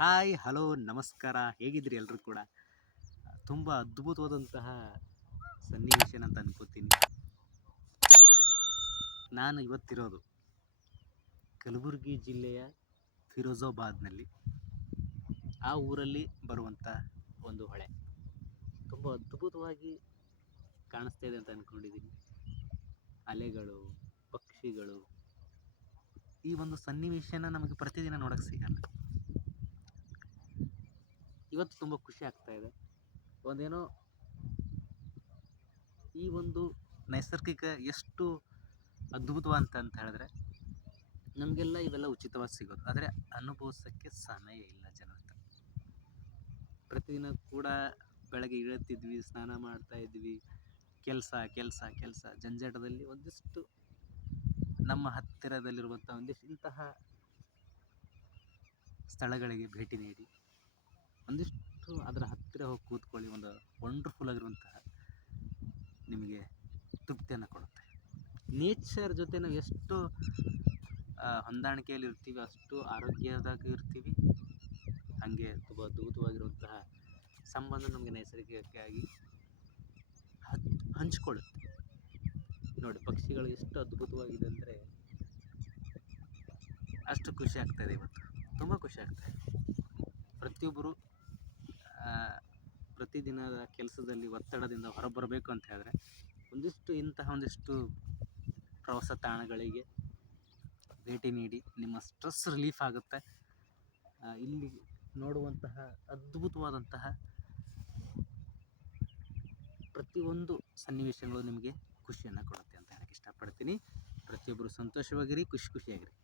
Hi hello ನಮಸ್ಕಾರ. ಹೇಗಿದ್ರಿ ಎಲ್ಲರೂ ಕೂಡ? ತುಂಬ ಅದ್ಭುತವಾದಂತಹ ಸನ್ನಿವೇಶನ ಅಂತ ಅನ್ಕೋತೀನಿ. ನಾನು ಇವತ್ತಿರೋದು ಕಲಬುರಗಿ ಜಿಲ್ಲೆಯ ಫಿರೋಜಾಬಾದ್ನಲ್ಲಿ. ಆ ಊರಲ್ಲಿ ಬರುವಂಥ ಒಂದು ಹೊಳೆ ತುಂಬ ಅದ್ಭುತವಾಗಿ ಕಾಣಿಸ್ತಾ ಇದೆ ಅಂತ ಅಂದ್ಕೊಂಡಿದ್ದೀನಿ. ಅಲೆಗಳು, ಪಕ್ಷಿಗಳು, ಈ ಒಂದು ಸನ್ನಿವೇಶನ ನಮಗೆ ಪ್ರತಿದಿನ ನೋಡೋಕ್ಕೆ ಸಿಗಲ್ಲ. ಇವತ್ತು ತುಂಬ ಖುಷಿ ಆಗ್ತಾ ಇದೆ. ಒಂದೇನೋ ಈ ಒಂದು ನೈಸರ್ಗಿಕ ಎಷ್ಟು ಅದ್ಭುತವಂತ ಅಂತ ಹೇಳಿದ್ರೆ, ನಮಗೆಲ್ಲ ಇವೆಲ್ಲ ಉಚಿತವಾಗಿ ಸಿಗೋದು, ಆದರೆ ಅನುಭವಿಸೋಕ್ಕೆ ಸಮಯ ಇಲ್ಲ ಜನ ಹತ್ರ. ಪ್ರತಿದಿನ ಕೂಡ ಬೆಳಗ್ಗೆ ಏಳ್ತಿದ್ವಿ, ಸ್ನಾನ ಮಾಡ್ತಾ ಇದ್ವಿ, ಕೆಲಸ ಕೆಲಸ ಕೆಲಸ ಜಂಜಾಟದಲ್ಲಿ ಒಂದಿಷ್ಟು ನಮ್ಮ ಹತ್ತಿರದಲ್ಲಿರುವಂಥ ಒಂದಿಷ್ಟು ಇಂತಹ ಸ್ಥಳಗಳಿಗೆ ಭೇಟಿ ನೀಡಿ ಒಂದಿಷ್ಟು ಅದರ ಹತ್ತಿರ ಹೋಗಿ ಕೂತ್ಕೊಳ್ಳಿ, ಒಂದು ವಂಡರ್ಫುಲ್ ಆಗಿರುವಂತಹ ನಿಮಗೆ ತೃಪ್ತಿಯನ್ನು ಕೊಡುತ್ತೆ. ನೇಚರ್ ಜೊತೆ ನಾವು ಎಷ್ಟು ಹೊಂದಾಣಿಕೆಯಲ್ಲಿ ಇರ್ತೀವಿ, ಅಷ್ಟು ಆರೋಗ್ಯದಾಗ ಇರ್ತೀವಿ. ಹಾಗೆ ತುಂಬ ಅದ್ಭುತವಾಗಿರುವಂತಹ ಸಂಬಂಧ ನಮಗೆ ನೈಸರ್ಗಿಕವಾಗಿ ಹಂಚ್ಕೊಳ್ಳುತ್ತೆ. ನೋಡಿ, ಪಕ್ಷಿಗಳು ಎಷ್ಟು ಅದ್ಭುತವಾಗಿದೆ ಅಂದರೆ ಅಷ್ಟು ಖುಷಿ ಆಗ್ತಾಯಿದೆ. ಇವತ್ತು ತುಂಬ ಖುಷಿ ಆಗ್ತಾಯಿದೆ. ಪ್ರತಿಯೊಬ್ಬರು ಪ್ರತಿದಿನದ ಕೆಲಸದಲ್ಲಿ ಒತ್ತಡದಿಂದ ಹೊರಬರಬೇಕು ಅಂತ ಹೇಳಿದ್ರೆ ಒಂದಿಷ್ಟು ಪ್ರವಾಸ ತಾಣಗಳಿಗೆ ಭೇಟಿ ನೀಡಿ ನಿಮ್ಮ ಸ್ಟ್ರೆಸ್ ರಿಲೀಫ್ ಆಗುತ್ತೆ. ಇಲ್ಲಿ ನೋಡುವಂತಹ ಅದ್ಭುತವಾದಂತಹ ಪ್ರತಿಯೊಂದು ಸನ್ನಿವೇಶಗಳು ನಿಮಗೆ ಖುಷಿಯನ್ನು ಕೊಡುತ್ತೆ ಅಂತ ಹೇಳಕ್ಕೆ ಇಷ್ಟಪಡ್ತೀನಿ. ಪ್ರತಿಯೊಬ್ಬರು ಸಂತೋಷವಾಗಿರಿ, ಖುಷಿಯಾಗಿರಿ.